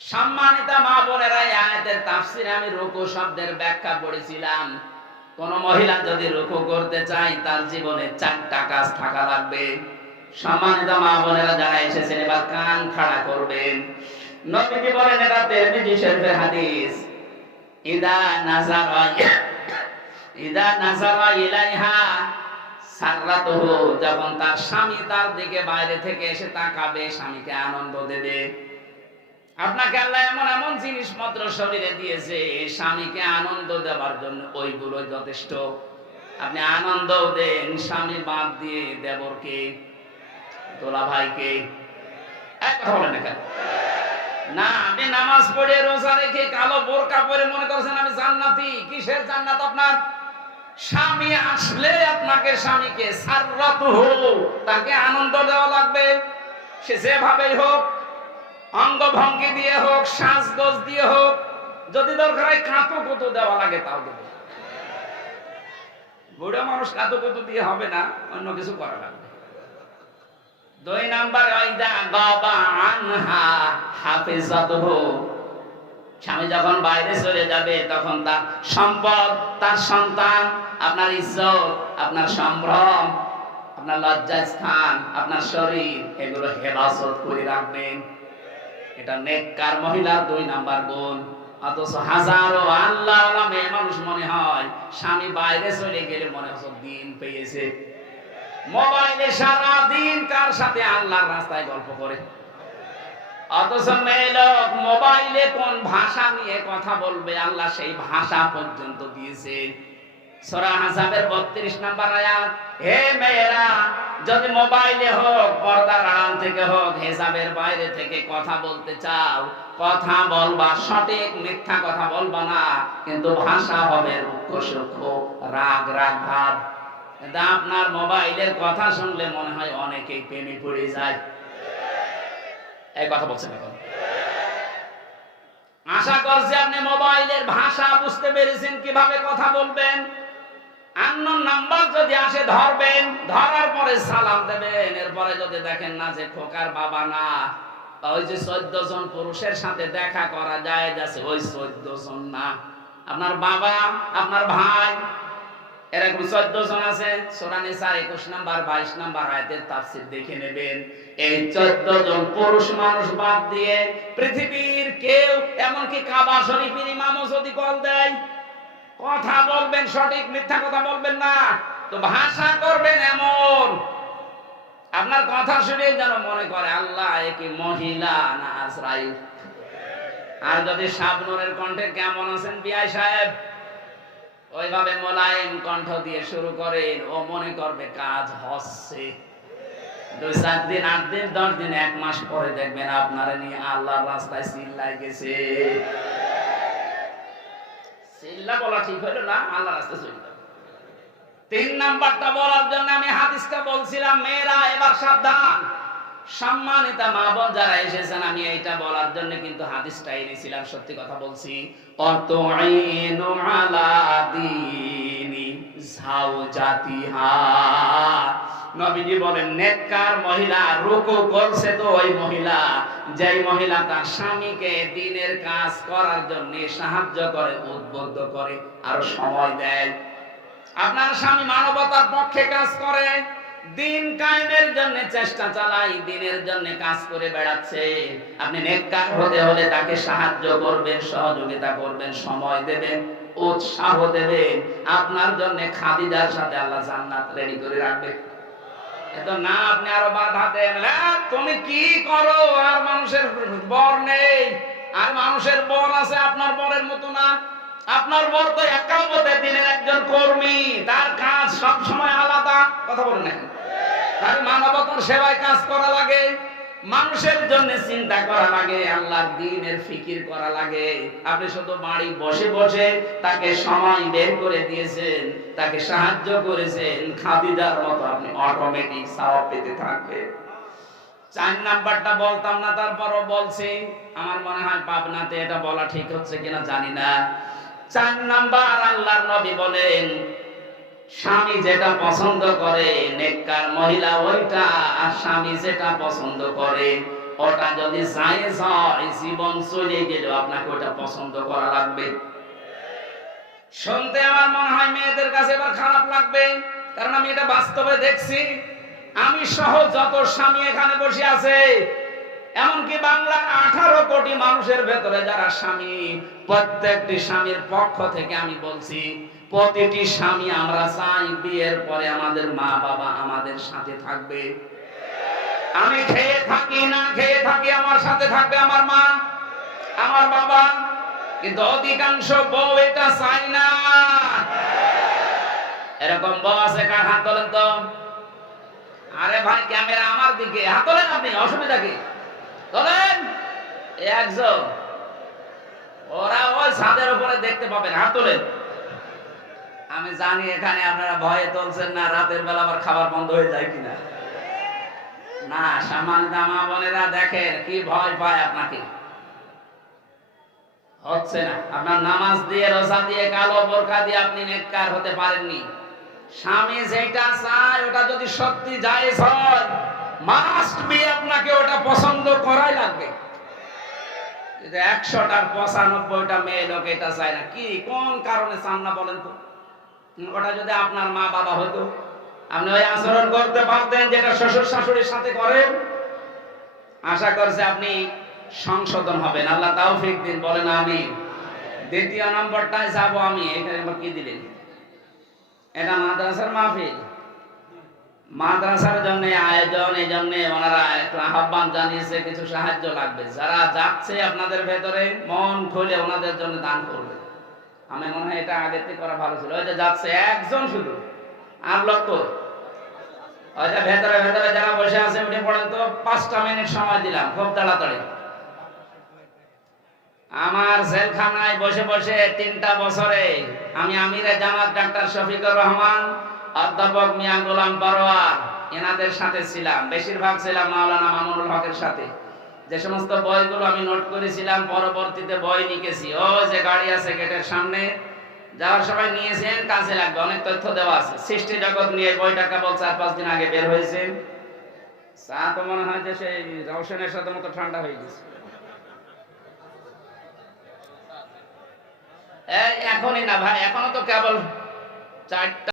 সম্মানিত মা বোনেরা, এই আয়াতের তাফসিরে আমি রুকু শব্দের ব্যাখ্যা পড়েছিলাম। কোন মহিলা যদি রুকু করতে চায় তার জীবনে 4টা কাজ থাকা লাগবে। সম্মানিত মা বোনেরা যারা এসেছেন এবার কান খাড়া করবেন। নবীজি বলেন, এটা তিরমিজি শরীফের হাদিস, ইদা নাযারা ইলাইহা সাররাতুহু, যখন তার স্বামী তার দিকে বাইরে থেকে এসে তাকাবে, স্বামীকে আনন্দ দেবে। আপনাকে আল্লাহ এমন এমন জিনিসপত্র শরীরে দিয়েছে, স্বামীকে আনন্দ দেওয়ার জন্য ওইগুলো যথেষ্ট। আপনি আনন্দ দেন স্বামী বাদ দিয়ে দেবরকে, তোলা ভাইকে। এক কথা বলেন এখানে না, আপনি নামাজ পড়ে রোজা রেখে কালো বোরকা পরে মনে করছেন আমি জান্নাতি। কিসের জান্নাত আপনার? স্বামী আসলে আপনাকে স্বামীকে সাররাতুহু, তাকে আনন্দ দেওয়া লাগবে। সে যেভাবেই হোক, অঙ্গ ভঙ্গি দিয়ে হোক, সাজগোজ দিয়ে হোক, যদি দরকার হয় কাঁতো কুতো দেওয়া লাগে তাও দেবে। বুড়ো মানুষ কাঁতো কুতো দিয়ে হবে না, অন্য কিছু করা লাগবে। 2 নাম্বার, ওয়াইদা গাবা আনহা হাফিজাতুহু, স্বামী যখন বাইরে চলে যাবে তখন তার সম্পদ, তার সন্তান, আপনার ইজ্জত, আপনার সম্ভ্রম, আপনার লজ্জাস্থান, আপনার শরীর, এগুলো হেফাজত করে রাখবেন। এটা নেককার মহিলার 2 নাম্বার গুণ। অথচ হাজারো আল্লাহওয়ালা মেয়ে মানুষ মনে হয় স্বামী বাইরে চলে গেলে মনে হচ্ছে দিন পেয়েছে। মোবাইলে সারা দিন কার সাথে আল্লাহর রাস্তায় গল্প করে। অথচ মেয়ে লোক মোবাইলে কোন ভাষা নিয়ে কথা বলবে আল্লাহ সেই ভাষা পর্যন্ত দিয়েছে। সূরা আহজাবের 32 নাম্বার আয়াত, হে মেয়েরা, যদি মোবাইলে হোক, পর্দার আড়াল থেকে হোক, হিজাবের বাইরে থেকে কথা বলতে চাও, কথা বলবা সঠিক, মিথ্যা কথা বলবা না, কিন্তু ভাষা হবে রুক্ষ সূক্ষ্ম, রাগ রাগ ভাব। কিন্তু আপনার মোবাইলের কথা শুনলে মনে হয় অনেকেই প্রেমে পড়ে যায়। এই কথা বলছেন এখন। আশা করছি আপনি মোবাইলের ভাষা বুঝতে পেরেছেন, কিভাবে কথা বলবেন। আননোন নাম্বার যদি আসে ধরবেন, ধরার পরে সালাম দেবেন। এরপরে যদি দেখেন না যে খোকার বাবা না, ওই যে 14 জন পুরুষের সাথে দেখা করা যায় যাচ্ছে, ওই 14 জন না, আপনার বাবা, আপনার ভাই, এরকম 14 জন আছে। সূরা নিসা 21 নাম্বার 22 নাম্বার আয়াতের তাফসীর দেখে নেবেন। এই 14 জন পুরুষ মানুষ বাদ দিয়ে পৃথিবীর কেউ, এমনকি কাবা শরীফের ইমামও যদি কল দেয়, কথা বলবেন সঠিক, মিথ্যা কথা বলবেন না। তো ভাষা করবেন এমন আপনার কথা শুনে যেন মনে করে আল্লাহ এ কি মহিলা না আজরাইল। আর যদি শাবনূরের কণ্ঠে কেমন আছেন বিআই সাহেব, ওইভাবে মোলায়েম কণ্ঠ দিয়ে শুরু করেন, ও মনে করবে কাজ হচ্ছে। 2-4 দিন, 8 দিন, 10 দিন, 1 মাস পরে দেখবেন আপনারা নিয়ে আল্লাহর রাস্তায় চিল্লাই গেছে। চিল্লা বলা ঠিক হলো না, আল্লাহর রাস্তায় চলে যাবে। 3 নাম্বারটা বলার জন্য আমি হাদিসটা বলছিলাম। মেয়েরা এবার সাবধান। সম্মানিতা মা বোন যারা এসেছেন, আমি এইটা বলার জন্য কিন্তু হাদিসটা এনেছিলাম। সত্যি কথা বলছি। অতুইনু আলা দীনি যাওজাতিহা, নবীজি বলেন নেককার মহিলা রুকু করছে তো ওই মহিলা, যেই মহিলা তার স্বামীকে দ্বীনের কাজ করার জন্য সাহায্য করে, উদ্বুদ্ধ করে, আর সময় দেয়। আপনার স্বামী মানবতার পক্ষে কাজ করে, দিন কায়েমের জন্য চেষ্টা চালাই, দিনের জন্য কাজ করে বেড়াচ্ছে। আপনি নেককার হতে হলে তাকে সাহায্য করবেন, সহযোগিতা করবেন, সময় দেবেন, উৎসাহ দেবেন। আপনার জন্য খাদিজার সাথে আল্লাহ জান্নাত রেডি করে রাখবে। এত না আপনি আরো বাধা দেন, তুমি কি করো, আর মানুষের বর নেই, আর মানুষের বর আছে, আপনার বরের মতো না। আপনার বর তো একামতের দিনের একজন কর্মী, তার কাজ সব সময় আলাদা। কথা বলেন না, তার মানবতার সেবায় কাজ করা লাগে, মানুষের জন্য চিন্তা করা লাগে, আল্লাহর দ্বীনের ফিকির করা লাগে। আপনি শুধু বাড়ি বসে বসে তাকে সময় বের করে দিয়েছেন, তাকে সাহায্য করেছেন, খাদিজার মতো আপনি অটোমেটিক সওয়াব পেতে থাকবেন। 4 নাম্বারটা বলতাম না, তারপরও বলছি। আমার মনে হয় পাবনাতে এটা বলা ঠিক হচ্ছে কিনা জানি না। 4 নাম্বার, আল্লাহর নবী বলেন স্বামী যেটা পছন্দ করে নেককার মহিলা ওইটা, আর স্বামী যেটা পছন্দ করে ওটা যদি জায়েজ হয়, জীবন চলে গেলেও আপনাকে ওটা পছন্দ করা লাগবে। শুনতে আমার মনে হয় মেয়েদের কাছে এবার খারাপ লাগবে, কারণ আমি এটা বাস্তবে দেখছি। আমি সহ যত স্বামী এখানে বসে আছে, এমনকি বাংলার 18 কোটি মানুষের ভেতরে যারা স্বামী, প্রত্যেকটি স্বামীর পক্ষ থেকে আমি বলছি, প্রতিটি স্বামী আমরা চাই বিয়ের পরে আমাদের মা বাবা আমাদের সাথে থাকবে। আমি খেয়ে থাকি না খেয়ে থাকি, আমার সাথে থাকবে আমার মা আমার বাবা। কিন্তু অধিকাংশ বউ এটা চাই না। এরকম বউ আছে কার? হাত তোলেন তো। আরে ভাই, ক্যামেরা আমার দিকে, হাত তোলেন আপনি, অসুবিধা কি? তোলেন একজন। ওরা ওই ছাদের উপরে দেখতে পাবেন, হাত তোলেন। আমি জানি এখানে আপনারা ভয়ে তুলছেন না, রাতের বেলা আবার খাবার বন্ধ হয়ে যায় কিনা। না, সামান্য মা বোনেরা দেখেন কি ভয় পায় আপনাকে। হচ্ছে না, আপনার নামাজ দিয়ে, রোজা দিয়ে, কালো বোরকা দিয়ে আপনি নেককার হতে পারেননি। স্বামী যেটা চায় ওটা যদি সত্যি জায়েজ হয়, মাস্ট বি আপনাকে ওটা পছন্দ করাই লাগবে। 100টার 95টা মেয়ে লোক এটা চায় না, কি কোন কারণে চান না বলেন তো? ওটা যদি আপনার মা বাবা হতো, আপনি ওই আচরণ করতে পারতেন যেটা শ্বশুর শাশুড়ির সাথে করেন। আশা করছি আপনি সংশোধন হবেন, আল্লাহ তাওফিক দিন, বলেন আমিন। দ্বিতীয় নম্বরটায় যাব আমি। এখানে আমার কি দিলেন? এটা মাদ্রাসার মাহফিল, মাদ্রাসার জন্য আয়োজন, এই জন্য ওনারা একটু আহ্বান জানিয়েছে, কিছু সাহায্য লাগবে। যারা যাচ্ছে আপনাদের ভেতরে মন খুলে ওনাদের জন্য দান করবে। আমি মনে হয় এটা আগে থেকে করা ভালো ছিল। ওই যে যাচ্ছে একজন শুধু, আর লক্ষ ওই যে ভেতরে ভেতরে যারা বসে আছে উঠে পড়েন তো। 5টা মিনিট সময় দিলাম, খুব তাড়াতাড়ি। আমার জেলখানায় বসে বসে 3টা বছরে আমি আমিরে জামাত ডাক্তার শফিকুর রহমান, অধ্যাপক মিয়া গোলাম পরোয়ার, এনাদের সাথে ছিলাম। বেশিরভাগ ছিলাম মাওলানা মামুনুল হকের সাথে। যে সমস্ত বইগুলো আমি নোট করেছিলাম, পরবর্তীতে বই লিখেছি। ও যে গাড়ি আছে গেটের সামনে, যারা সবাই নিয়েছেন কাজে লাগবে, অনেক তথ্য দেওয়া আছে। সৃষ্টি জগৎ নিয়ে বইটা কেবল 4-5 দিন আগে বের হয়েছে। চা তো মনে হয় যে সেই রওশনের সাথে মতো ঠান্ডা হয়ে গেছে। এখনই না ভাই, এখনো তো কেবল 4টা